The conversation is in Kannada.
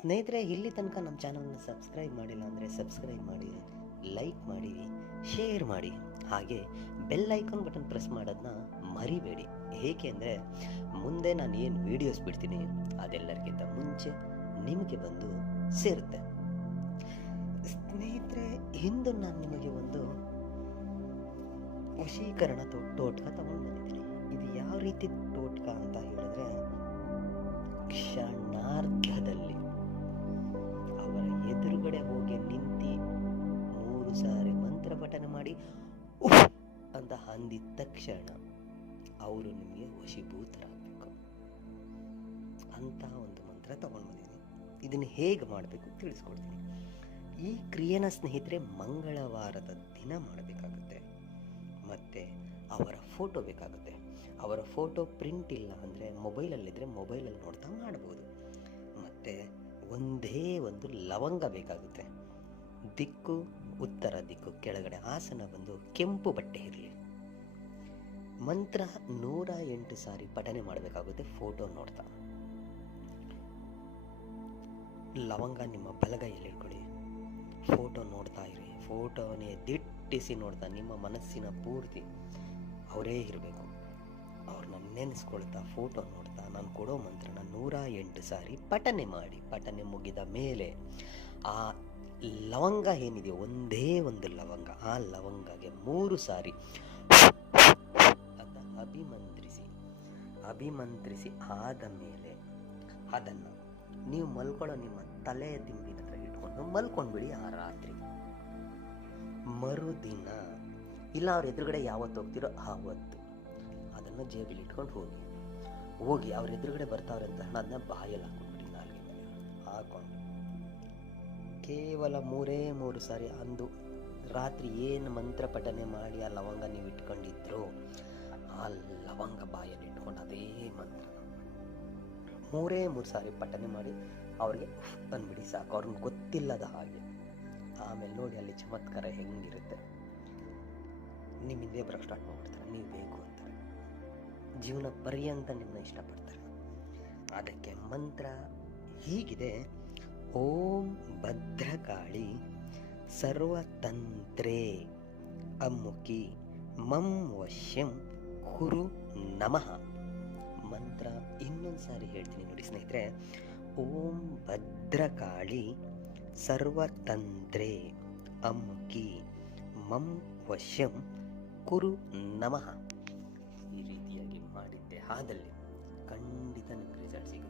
ಸ್ನೇಹಿತರೆ, ಇಲ್ಲಿ ತನಕ ನಮ್ಮ ಚಾನಲ್ನ ಸಬ್ಸ್ಕ್ರೈಬ್ ಮಾಡಿಲ್ಲ ಅಂದರೆ ಸಬ್ಸ್ಕ್ರೈಬ್ ಮಾಡಿ, ಲೈಕ್ ಮಾಡಿ, ಶೇರ್ ಮಾಡಿ, ಹಾಗೆ ಬೆಲ್ ಐಕಾನ್ ಬಟನ್ ಪ್ರೆಸ್ ಮಾಡೋದನ್ನ ಮರಿಬೇಡಿ. ಏಕೆ ಅಂದರೆ ಮುಂದೆ ನಾನು ಏನು ವೀಡಿಯೋಸ್ ಬಿಡ್ತೀನಿ ಅದೆಲ್ಲರಿಗಿಂತ ಮುಂಚೆ ನಿಮಗೆ ಬಂದು ಸೇರುತ್ತೆ. ಸ್ನೇಹಿತರೆ, ಇಂದು ನಾನು ನಿಮಗೆ ಒಂದು ವಶೀಕರಣ ಟೋಟ್ಕ ತಗೊಂಡು ಬಂದಿದ್ದೀನಿ. ಇದು ಯಾವ ರೀತಿ ಟೋಟ್ಕ ಅಂತ ಹೇಳಿದ್ರೆ, ಕ್ಷಣಾರ್ಧದಲ್ಲಿ ಅವರ ಎದುರುಗಡೆ ಹೋಗಿ ನಿಂತು 3 ಸಾರಿ ಮಂತ್ರ ಪಠನೆ ಮಾಡಿ ಉಫ್ ಅಂತ ಅಂದಿದ ತಕ್ಷಣ ಅವರು ನಿಮಗೆ ವಶೀಭೂತರಾಗಬೇಕು. ಅಂತಹ ಒಂದು ಮಂತ್ರ ತಗೊಂಡು ಬಂದಿದ್ದೀನಿ. ಇದನ್ನು ಹೇಗೆ ಮಾಡಬೇಕು ತಿಳಿಸ್ಕೊಡ್ತೀನಿ. ಈ ಕ್ರಿಯೆನ ಸ್ನೇಹಿತರೆ ಮಂಗಳವಾರದ ದಿನ ಮಾಡಬೇಕಾಗುತ್ತೆ. ಮತ್ತು ಅವರ ಫೋಟೋ ಬೇಕಾಗುತ್ತೆ. ಅವರ ಫೋಟೋ ಪ್ರಿಂಟ್ ಇಲ್ಲ ಅಂದರೆ ಮೊಬೈಲಲ್ಲಿದ್ದರೆ ಮೊಬೈಲಲ್ಲಿ ನೋಡ್ತಾ ಮಾಡ್ಬೋದು. ಮತ್ತು ಒಂದೇ ಒಂದು ಲವಂಗ ಬೇಕಾಗುತ್ತೆ. ದಿಕ್ಕು ಉತ್ತರ ದಿಕ್ಕು, ಕೆಳಗಡೆ ಆಸನ ಬಂದು ಕೆಂಪು ಬಟ್ಟೆ ಇರಲಿ. ಮಂತ್ರ 108 ಸಾರಿ ಪಠನೆ ಮಾಡಬೇಕಾಗುತ್ತೆ ಫೋಟೋ ನೋಡ್ತಾ. ಲವಂಗ ನಿಮ್ಮ ಬಲಗೈಯಲ್ಲಿ ಇಟ್ಕೊಳ್ಳಿ, ಫೋಟೋ ನೋಡ್ತಾ ಇರಿ. ಫೋಟೋನೇ ದಿಟ್ಟಿಸಿ ನೋಡ್ತಾ ನಿಮ್ಮ ಮನಸ್ಸಿನ ಪೂರ್ತಿ ಅವರೇ ಇರಬೇಕು. ಅವ್ರನ್ನ ನೆನೆಸ್ಕೊಳ್ತಾ ಫೋಟೋ ನೋಡ್ತಾ ನಾನು ಕೊಡೋ ಮಂತ್ರನ 108 ಸಾರಿ ಪಠನೆ ಮಾಡಿ. ಪಠನೆ ಮುಗಿದ ಮೇಲೆ ಆ ಲವಂಗ ಏನಿದೆ, ಒಂದೇ ಒಂದು ಲವಂಗ, ಆ ಲವಂಗಗೆ 3 ಸಾರಿ ಅಂತ ಅಭಿಮಂತ್ರಿಸಿ ಆದ ಮೇಲೆ ಅದನ್ನು ನೀವು ಮಲ್ಕೊಳ್ಳೋ ನಿಮ್ಮ ತಲೆಯ ದಿಂಬಿನ ಹತ್ರ ಇಟ್ಕೊಂಡು ಮಲ್ಕೊಂಡ್ಬಿಡಿ. ಆ ರಾತ್ರಿ ಮರುದಿನ ಇಲ್ಲ ಅವ್ರ ಎದುರುಗಡೆ ಯಾವತ್ತು ಹೋಗ್ತಿರೋ ಆವತ್ತು ಅದನ್ನು ಜೇಬಿಲಿ ಇಟ್ಕೊಂಡು ಹೋಗಿ ಅವ್ರ ಎದುರುಗಡೆ ಬರ್ತಾವ್ರೆ ಅಂತ ಅದನ್ನ ಬಾಯಲ್ಲಿ ಹಾಕೊಂಡ್ಬಿಡಿ. ನಾಲ್ಗೆ ಮೇಲೆ ಹಾಕೊಂಡು ಕೇವಲ 3 ಸಾರಿ ಅಂದು ರಾತ್ರಿ ಏನು ಮಂತ್ರ ಪಠನೆ ಮಾಡಿ ಆ ಲವಂಗ ನೀವು ಇಟ್ಕೊಂಡಿದ್ರು ಆ ಲವಂಗ ಬಾಯಲ್ಲಿ ಇಟ್ಕೊಂಡು ಅದೇ ಮಂತ್ರ 3 ಸಾರಿ ಪಠನೆ ಮಾಡಿ ಅವ್ರಿಗೆ ಅಂದ್ಬಿಡಿ, ಸಾಕು. ಅವ್ರಿಗೆ ಗೊತ್ತಿಲ್ಲದ ಹಾಗೆ. ಆಮೇಲೆ ನೋಡಿ ಅಲ್ಲಿ ಚಮತ್ಕಾರ ಹೆಂಗಿರುತ್ತೆ. ನಿಮ್ಮಿಂದೇ ಬರೋಕ್ಕೆ ಸ್ಟಾರ್ಟ್ ಮಾಡ್ಬಿಡ್ತಾರೆ, ನೀವು ಬೇಕು ಅಂತಾರೆ. ಜೀವನ ಪರ್ಯಂತ ನಿಮ್ಮನ್ನ ಇಷ್ಟಪಡ್ತಾರೆ. ಅದಕ್ಕೆ ಮಂತ್ರ ಹೀಗಿದೆ: ಓಂ ಭದ್ರಕಾಳಿ ಸರ್ವತಂತ್ರೇ ಅಮ್ಮುಖಿ ಮಂ ವಶ್ಯಂ ಕುರು ನಮಃ. ಮಂತ್ರ ಇನ್ನೊಂದು ಸಾರಿ ಹೇಳ್ತೀನಿ ನೋಡಿ ಸ್ನೇಹಿತರೆ. ಓಂ ಭದ್ರಕಾಳಿ ಸರ್ವತಂತ್ರೇ ಅಮ್ಮುಖಿ ಮಂ ವಶ್ಯಂ ಕುರು ನಮಃ. ಈ ರೀತಿಯಾಗಿ ಮಾಡಿದ್ದೆ ಆದಲ್ಲಿ ಖಂಡಿತ ನಿಮಗೆ ರಿಸಲ್ಟ್ ಸಿಗುತ್ತೆ.